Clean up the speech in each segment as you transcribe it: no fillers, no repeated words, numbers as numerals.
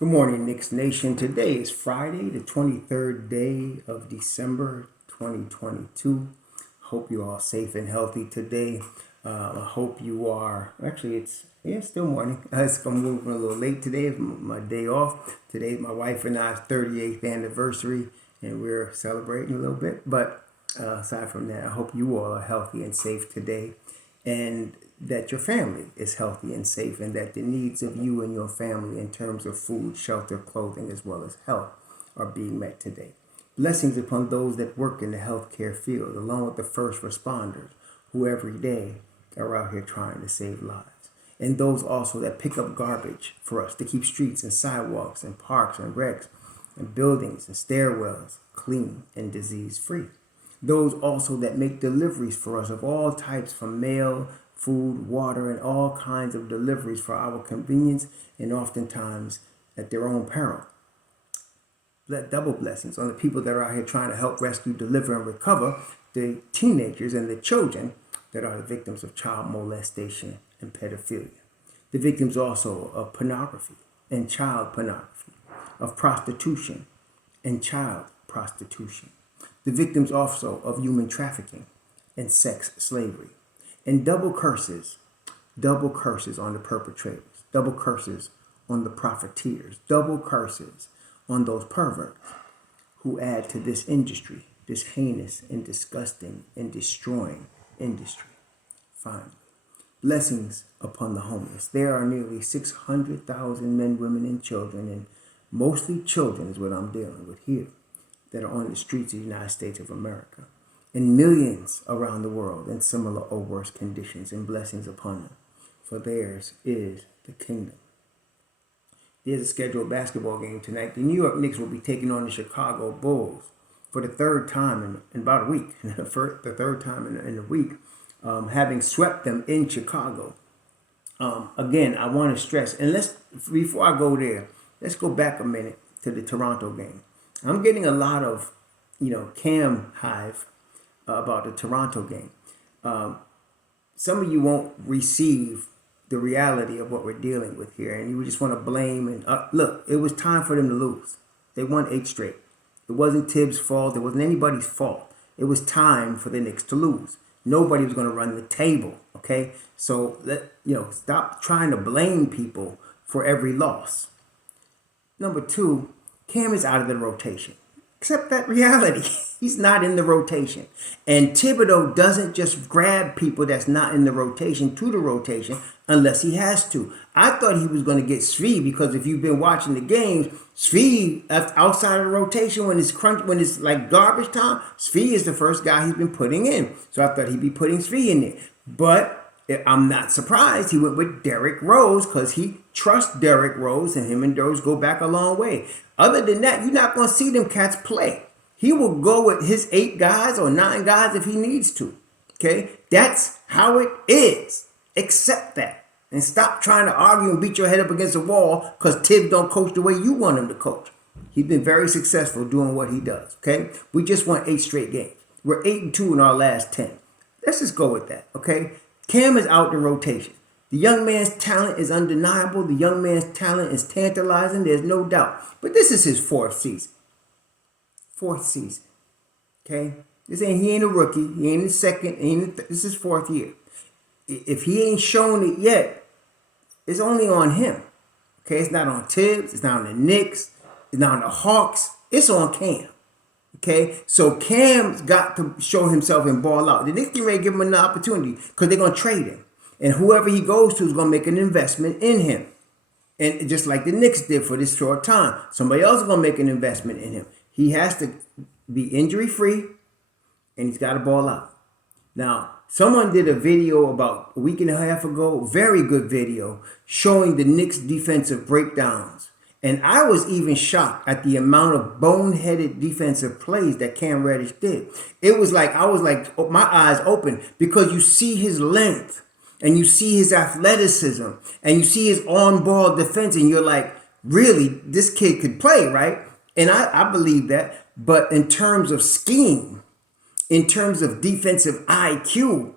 Good morning, Knicks Nation. Today is Friday, the 23rd day of December 2022. Hope you're all safe and healthy today. I hope you are. Actually, it's still morning. I'm moving a little late today. It's my day off. Today, my wife and I's 38th anniversary, and we're celebrating a little bit. But aside from that, I hope you all are healthy and safe today, and that your family is healthy and safe, and that the needs of you and your family in terms of food, shelter, clothing, as well as health are being met today. Blessings upon those that work in the healthcare field, along with the first responders who every day are out here trying to save lives. And those also that pick up garbage for us to keep streets and sidewalks and parks and recs and buildings and stairwells clean and disease free. Those also that make deliveries for us of all types, from mail, food, water, and all kinds of deliveries for our convenience, and oftentimes at their own peril. Double blessings on the people that are out here trying to help rescue, deliver, and recover the teenagers and the children that are the victims of child molestation and pedophilia. The victims also of pornography and child pornography, of prostitution and child prostitution. The victims also of human trafficking and sex slavery. And double curses on the perpetrators, double curses on the profiteers, double curses on those perverts who add to this industry, this heinous and disgusting and destroying industry. Finally, blessings upon the homeless. There are nearly 600,000 men, women, and children, and mostly children is what I'm dealing with here, that are on the streets of the United States of America, and millions around the world in similar or worse conditions, and blessings upon them, for theirs is the kingdom. There's a scheduled basketball game tonight. The New York Knicks will be taking on the Chicago Bulls for the third time in about a week, the third time in a week, having swept them in Chicago. Again, I want to stress, and before I go there, let's go back a minute to the Toronto game. I'm getting a lot of, cam hive about the Toronto game. Some of you won't receive the reality of what we're dealing with here, and you just want to blame. And look, it was time for them to lose. They won 8 straight. It wasn't Tibbs' fault. It wasn't anybody's fault. It was time for the Knicks to lose. Nobody was going to run the table. Okay, so stop trying to blame people for every loss. Number 2, Cam is out of the rotation. Accept that reality. He's not in the rotation. And Thibodeau doesn't just grab people that's not in the rotation to the rotation unless he has to. I thought he was going to get Svi, because if you've been watching the games, Svi outside of the rotation when it's like garbage time, Svi is the first guy he's been putting in. So I thought he'd be putting Svi in there. But I'm not surprised he went with Derrick Rose, because he trusts Derrick Rose, and him and Rose go back a long way. Other than that, you're not going to see them cats play. He will go with his 8 guys or 9 guys if he needs to. Okay? That's how it is. Accept that. And stop trying to argue and beat your head up against the wall because Tibbs don't coach the way you want him to coach. He's been very successful doing what he does. Okay? We just won 8 straight games. We're 8-2 in our last 10. Let's just go with that. Okay? Cam is out the rotation. The young man's talent is undeniable. The young man's talent is tantalizing. There's no doubt. But this is his 4th season. 4th season. Okay? He ain't a rookie. He ain't a second. This is his 4th year. If he ain't shown it yet, it's only on him. Okay? It's not on Tibbs. It's not on the Knicks. It's not on the Hawks. It's on Cam. Okay? So Cam's got to show himself and ball out. The Knicks can ready give him an opportunity because they're going to trade him. And whoever he goes to is going to make an investment in him. And just like the Knicks did for this short time, somebody else is going to make an investment in him. He has to be injury-free, and he's got to ball out. Now, someone did a video about a week and a half ago, very good video, showing the Knicks defensive breakdowns. And I was even shocked at the amount of boneheaded defensive plays that Cam Reddish did. It was like, my eyes open, because you see his length. And you see his athleticism, and you see his on-ball defense, and you're like, really, this kid could play, right? And I believe that. But in terms of scheme, in terms of defensive IQ,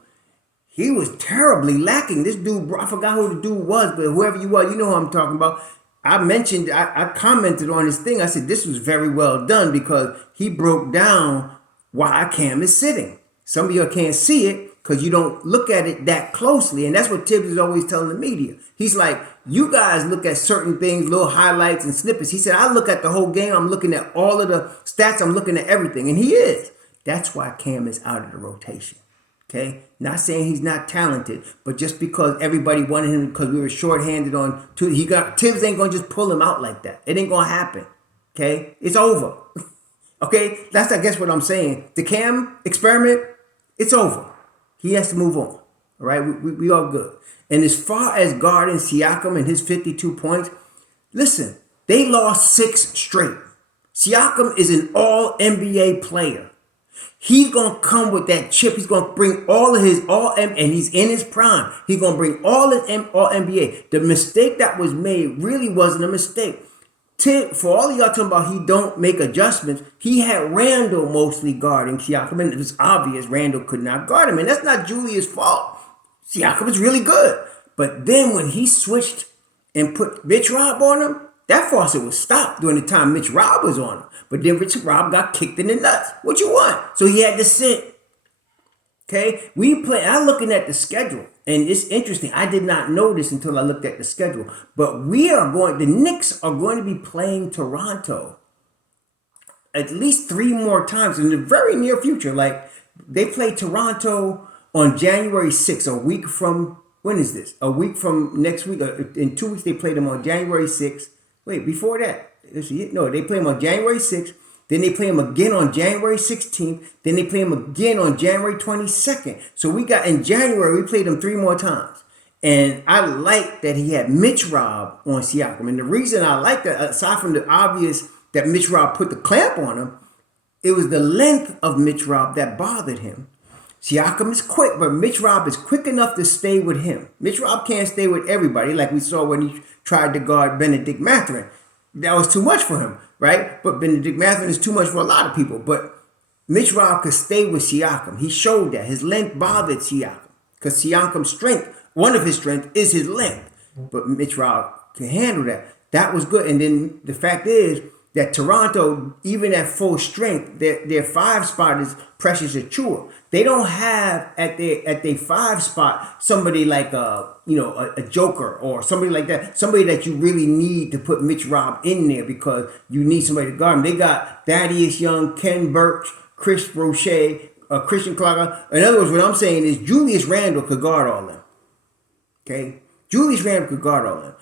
he was terribly lacking. This dude, I forgot who the dude was, but whoever you are, you know who I'm talking about. I commented on his thing. I said, this was very well done because he broke down why Cam is sitting. Some of you can't see it because you don't look at it that closely. And that's what Tibbs is always telling the media. He's like, you guys look at certain things, little highlights and snippets. He said, I look at the whole game. I'm looking at all of the stats. I'm looking at everything. And he is. That's why Cam is out of the rotation. Okay, not saying he's not talented, but just because everybody wanted him because we were shorthanded on two, Tibbs ain't gonna just pull him out like that. It ain't gonna happen. Okay, it's over. Okay, that's I guess what I'm saying. The Cam experiment, it's over. He has to move on. All right, we all good. And as far as guarding Siakam and his 52 points, listen, they lost 6 straight. Siakam is an all NBA player. He's going to come with that chip. He's going to bring all of his and he's in his prime. He's going to bring all his all NBA. The mistake that was made really wasn't a mistake. For all of y'all talking about he don't make adjustments, he had Randall mostly guarding Siakam, and it was obvious Randall could not guard him, and that's not Julius' fault. Siakam was really good. But then when he switched and put Mitch Rob on him, that faucet was stopped during the time Mitch Rob was on him. But then Mitch Rob got kicked in the nuts. What you want? So he had to sit. Okay? I'm looking at the schedule. And it's interesting. I did not know this until I looked at the schedule. But the Knicks are going to be playing Toronto at least 3 more times in the very near future. Like, they play Toronto on January 6th, a week from, when is this? A week from next week. In 2 weeks, they play them on January 6th. Wait, before that, they play them on January 6th. Then they play them again on January 16th. Then they play them again on January 22nd. So we got in January, we played them 3 more times. And I like that he had Mitch Rob on Siakam. And the reason I like that, aside from the obvious that Mitch Rob put the clamp on him, it was the length of Mitch Rob that bothered him. Siakam is quick, but Mitch Rob is quick enough to stay with him. Mitch Rob can't stay with everybody, like we saw when he tried to guard Benedict Mathurin. That was too much for him, right? But Benedict Mathurin is too much for a lot of people. But Mitch Rob could stay with Siakam. He showed that. His length bothered Siakam. Because Siakam's strength, one of his strengths is his length. But Mitch Rob can handle that. That was good. And then the fact is that Toronto, even at full strength, their 5 spot is Precious Achiuwa. They don't have at their 5 spot somebody like a Joker or somebody like that, somebody that you really need to put Mitch Rob in there because you need somebody to guard him. They got Thaddeus Young, Ken Burch, Chris Roche, Christian Clark. In other words, what I'm saying is Julius Randle could guard all them. Okay, Julius Randle could guard all them.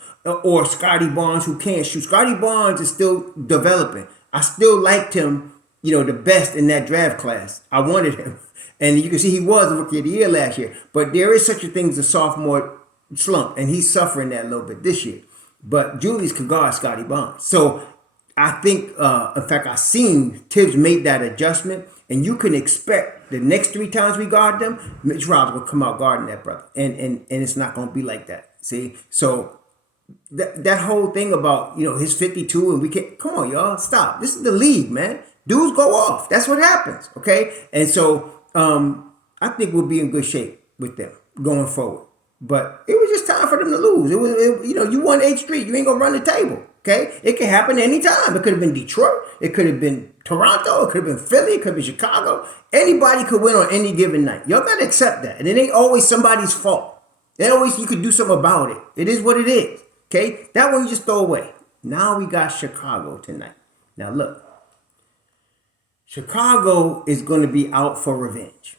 Or Scotty Barnes, who can't shoot. Scotty Barnes is still developing. I still liked him, the best in that draft class. I wanted him. And you can see he was a Rookie of the Year last year. But there is such a thing as a sophomore slump, and he's suffering that a little bit this year. But Julius could guard Scotty Barnes. So I think, in fact, I've seen Tibbs make that adjustment, and you can expect the next 3 times we guard them, Mitch Rob will come out guarding that brother. And it's not going to be like that. See? So that whole thing about, his 52 and we can't, come on, y'all, stop. This is the league, man. Dudes go off. That's what happens, okay? And so I think we'll be in good shape with them going forward. But it was just time for them to lose. You won 8th Street. You ain't going to run the table, okay? It can happen anytime. It could have been Detroit. It could have been Toronto. It could have been Philly. It could be Chicago. Anybody could win on any given night. Y'all got to accept that. And it ain't always somebody's fault. You could do something about it. It is what it is. Okay, that one you just throw away. Now we got Chicago tonight. Now look, Chicago is going to be out for revenge.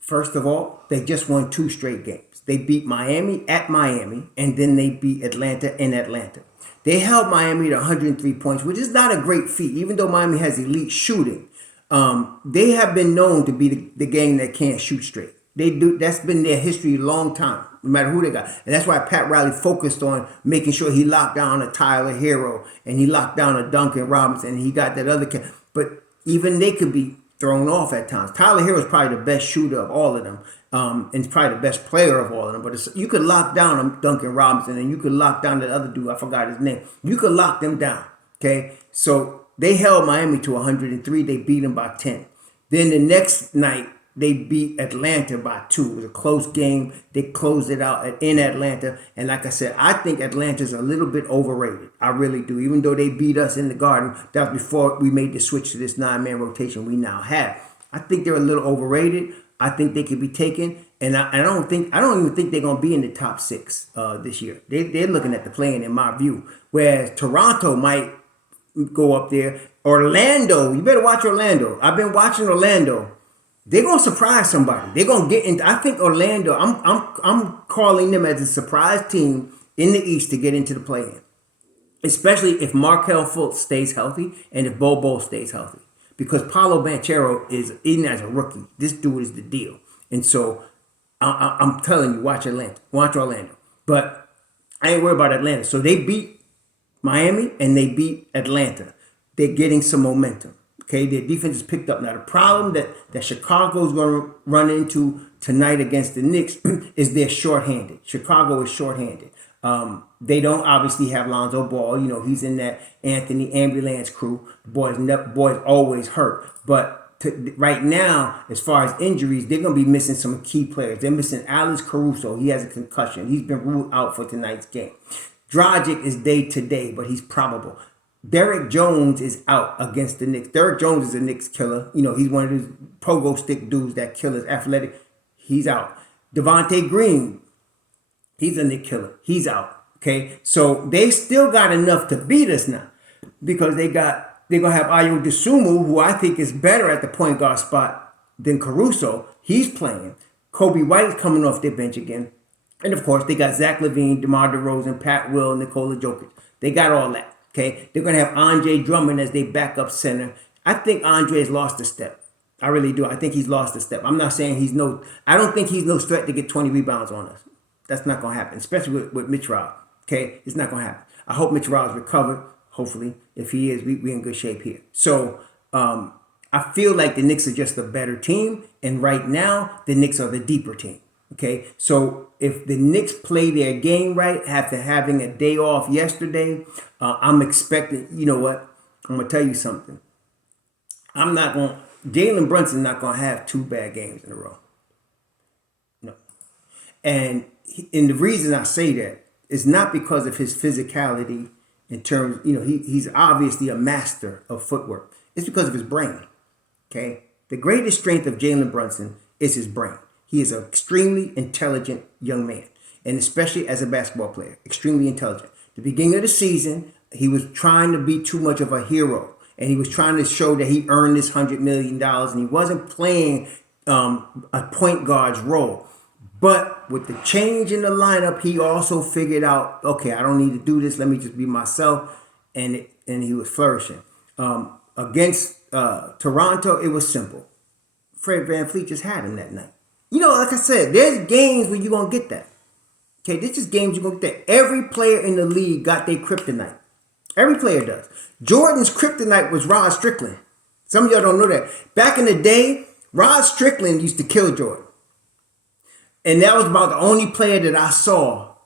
First of all, they just won 2 straight games. They beat Miami at Miami, and then they beat Atlanta in Atlanta. They held Miami to 103 points, which is not a great feat, even though Miami has elite shooting. They have been known to be the gang that can't shoot straight. That's been their history a long time, no matter who they got. And that's why Pat Riley focused on making sure he locked down a Tyler Hero and he locked down a Duncan Robinson and he got that other kid. But even they could be thrown off at times. Tyler Hero is probably the best shooter of all of them. And he's probably the best player of all of them. But you could lock down a Duncan Robinson and you could lock down that other dude. I forgot his name. You could lock them down. Okay. So they held Miami to 103. They beat them by 10. Then the next night, they beat Atlanta by 2. It was a close game. They closed it out in Atlanta. And like I said, I think Atlanta's a little bit overrated. I really do. Even though they beat us in the Garden, that was before we made the switch to this 9-man rotation we now have. I think they're a little overrated. I think they could be taken. And I don't even think they're gonna be in the top 6 this year. They're looking at the play-in, in my view. Whereas Toronto might go up there. Orlando, you better watch Orlando. I've been watching Orlando. They're gonna surprise somebody. They're gonna get into. I think Orlando. I'm calling them as a surprise team in the East to get into the play-in, especially if Markelle Fultz stays healthy and if Bobo stays healthy. Because Paolo Banchero is, even as a rookie, this dude is the deal. And so I'm telling you, watch Orlando. But I ain't worried about Atlanta. So they beat Miami and they beat Atlanta. They're getting some momentum. Okay, their defense is picked up. Now, the problem that Chicago is going to run into tonight against the Knicks is they're shorthanded. Chicago is shorthanded. They don't obviously have Lonzo Ball. You know, he's in that Anthony Ambulance crew. The boys always hurt. But right now, as far as injuries, they're going to be missing some key players. They're missing Alex Caruso. He has a concussion. He's been ruled out for tonight's game. Dragic is day-to-day, but he's probable. Derek Jones is out against the Knicks. Derek Jones is a Knicks killer. You know, he's one of those pogo stick dudes that killers, athletic. He's out. Devontae Green, he's a Knicks killer. He's out. Okay, so they still got enough to beat us now because they're gonna have Ayo Dosunmu, who I think is better at the point guard spot than Caruso. He's playing. Kobe White's coming off their bench again, and of course they got Zach LaVine, DeMar DeRozan, Pat Will, Nikola Jokic. They got all that. Okay, they're going to have Andre Drummond as their backup center. I think Andre's lost a step. I really do. I think he's lost a step. I'm not saying I don't think he's no threat to get 20 rebounds on us. That's not going to happen, especially with Mitch Rob. Okay, it's not going to happen. I hope Mitch Rob's recovered. Hopefully, if he is, we're in good shape here. So I feel like the Knicks are just a better team, and right now the Knicks are the deeper team. Okay, so if the Knicks play their game right after having a day off yesterday, I'm expecting, you know what? I'm going to tell you something. Jalen Brunson's not going to have 2 bad games in a row. No. And the reason I say that is not because of his physicality in terms, you know, he's obviously a master of footwork. It's because of his brain. Okay? The greatest strength of Jalen Brunson is his brain. He is an extremely intelligent young man, and especially as a basketball player, extremely intelligent. The beginning of the season, he was trying to be too much of a hero, and he was trying to show that he earned this $100 million, and he wasn't playing a point guard's role. But with the change in the lineup, he also figured out, okay, I don't need to do this. Let me just be myself, and he was flourishing. Against Toronto, it was simple. Fred VanVleet just had him that night. You know, like I said, there's games where you're going to get that. Okay, this is games you're going to get that. Every player in the league got their kryptonite. Every player does. Jordan's kryptonite was Rod Strickland. Some of y'all don't know that. Back in the day, Rod Strickland used to kill Jordan. And that was about the only player that I saw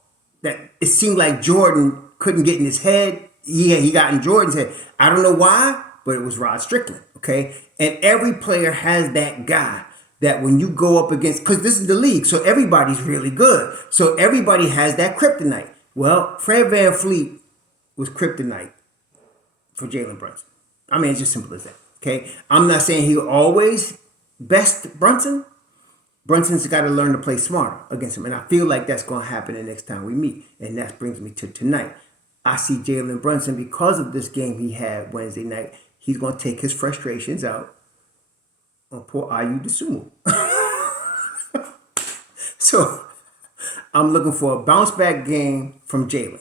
that it seemed like Jordan couldn't get in his head. He got in Jordan's head. I don't know why, but it was Rod Strickland. Okay, and every player has that guy that when you go up against, because this is the league, so everybody's really good. So everybody has that kryptonite. Well, Fred VanVleet was kryptonite for Jalen Brunson. I mean, it's just simple as that. Okay, I'm not saying he'll always best Brunson. Brunson's got to learn to play smarter against him, and I feel like that's going to happen the next time we meet. And that brings me to tonight. I see Jalen Brunson, because of this game he had Wednesday night, he's going to take his frustrations out on poor Ayo Dosunmu. So I'm looking for a bounce back game from Jalen.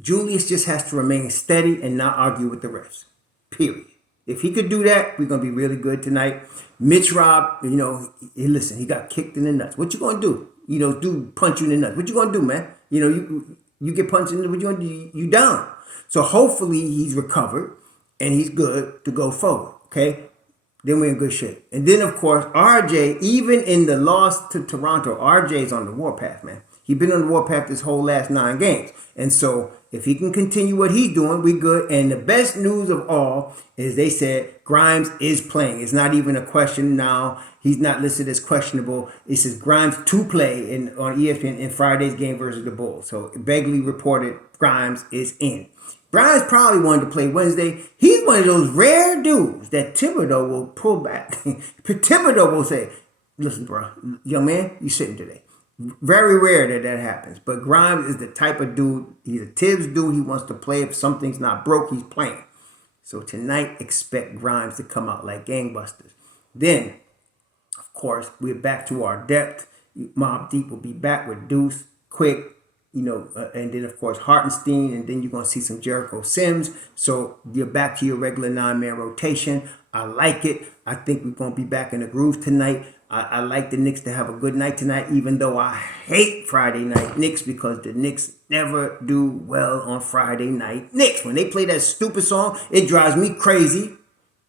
Julius just has to remain steady and not argue with the refs. Period. If he could do that, we're going to be really good tonight. Mitch Rob, you know, listen, he got kicked in the nuts. What you going to do? You know, dude punch you in the nuts. What you going to do, man? You know, you get punched in the nuts, what you going to do? You down. So hopefully he's recovered and he's good to go forward, okay? Then we're in good shape. And then, of course, RJ, even in the loss to Toronto, RJ's on the warpath, man. He's been on the warpath this whole last 9 games. And so if he can continue what he's doing, we good. And the best news of all is they said Grimes is playing. It's not even a question now. He's not listed as questionable. It says Grimes to play on ESPN in Friday's game versus the Bulls. So Begley reported Grimes is in. Grimes probably wanted to play Wednesday. He's one of those rare dudes that Thibodeau will pull back. Thibodeau will say, listen, bro, young man, you sitting today. Very rare that happens. But Grimes is the type of dude, he's a Tibbs dude. He wants to play. If something's not broke, he's playing. So tonight, expect Grimes to come out like gangbusters. Then, of course, we're back to our depth. Mobb Deep will be back with Deuce, Quick, and then, of course, Hartenstein, and then you're going to see some Jericho Sims. So you're back to your regular 9-man rotation. I like it. I think we're going to be back in the groove tonight. I like the Knicks to have a good night tonight, even though I hate Friday night Knicks because the Knicks never do well on Friday night Knicks. When they play that stupid song, it drives me crazy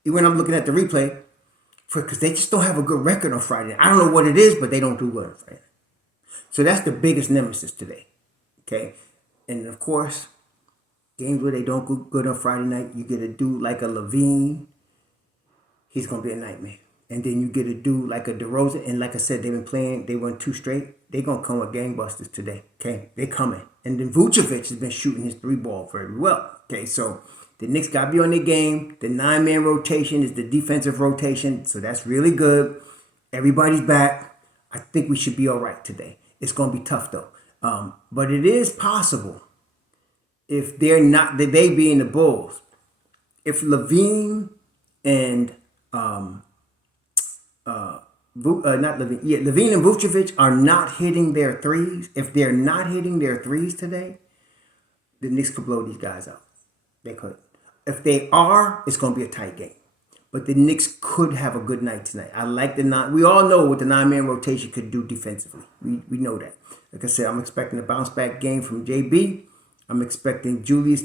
when I'm looking at the replay because they just don't have a good record on Friday night. I don't know what it is, but they don't do well on Friday night. So that's the biggest nemesis today. Okay? And, of course, games where they don't go good on Friday night, you get a dude like a Levine. He's going to be a nightmare. And then you get a dude like a DeRozan. And like I said, they've been playing. They won 2 straight. They're going to come with gangbusters today. Okay? They're coming. And then Vucevic has been shooting his 3-ball very well. Okay? So the Knicks got to be on their game. The 9-man rotation is the defensive rotation. So that's really good. Everybody's back. I think we should be all right today. It's going to be tough, though. But it is possible if they're not, they being the Bulls, if Levine and Levine and Vucevic are not hitting their threes. If they're not hitting their threes today, the Knicks could blow these guys out. They could. If they are, it's going to be a tight game. But the Knicks could have a good night tonight. I like the 9. We all know what the 9-man rotation could do defensively. We know that. Like I said, I'm expecting a bounce back game from JB. I'm expecting Julius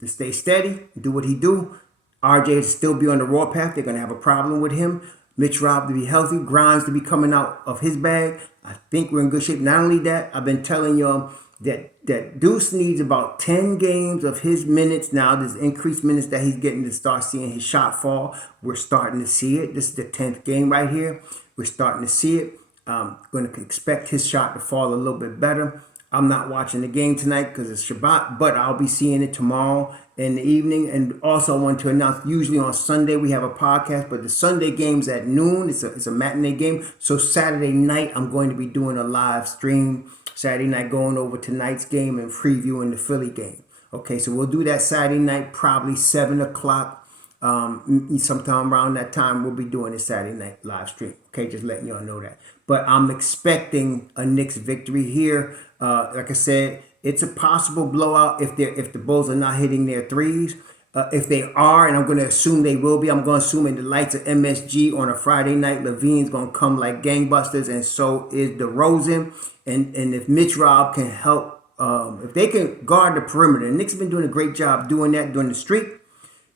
to stay steady, do what he do. RJ to still be on the raw path. They're going to have a problem with him. Mitch Rob to be healthy. Grimes to be coming out of his bag. I think we're in good shape. Not only that, I've been telling y'all that Deuce needs about 10 games of his minutes now. There's increased minutes that he's getting to start seeing his shot fall. We're starting to see it. This is the 10th game right here. We're starting to see it. Going to expect his shot to fall a little bit better. I'm not watching the game tonight because it's Shabbat, but I'll be seeing it tomorrow in the evening. And also I want to announce, usually on Sunday we have a podcast, but the Sunday game's at noon. It's a matinee game. So Saturday night I'm going to be doing a live stream. Saturday night going over tonight's game and previewing the Philly game. Okay, so we'll do that Saturday night, probably 7 o'clock. Sometime around that time we'll be doing a Saturday night live stream. Okay, just letting y'all know that. But I'm expecting a Knicks victory here. Like I said, it's a possible blowout if the Bulls are not hitting their threes. If they are, and I'm going to assume they will be, I'm going to assume in the lights of MSG on a Friday night, Levine's going to come like gangbusters, and so is DeRozan. And if Mitch Rob can help, if they can guard the perimeter, and Knicks have been doing a great job doing that during the streak,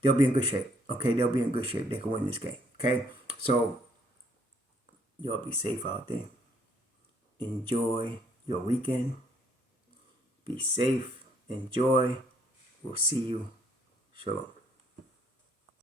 they'll be in good shape. Okay, they'll be in good shape. They can win this game. Okay, so y'all be safe out there. Enjoy your weekend. Be safe. Enjoy. We'll see you. Shalom.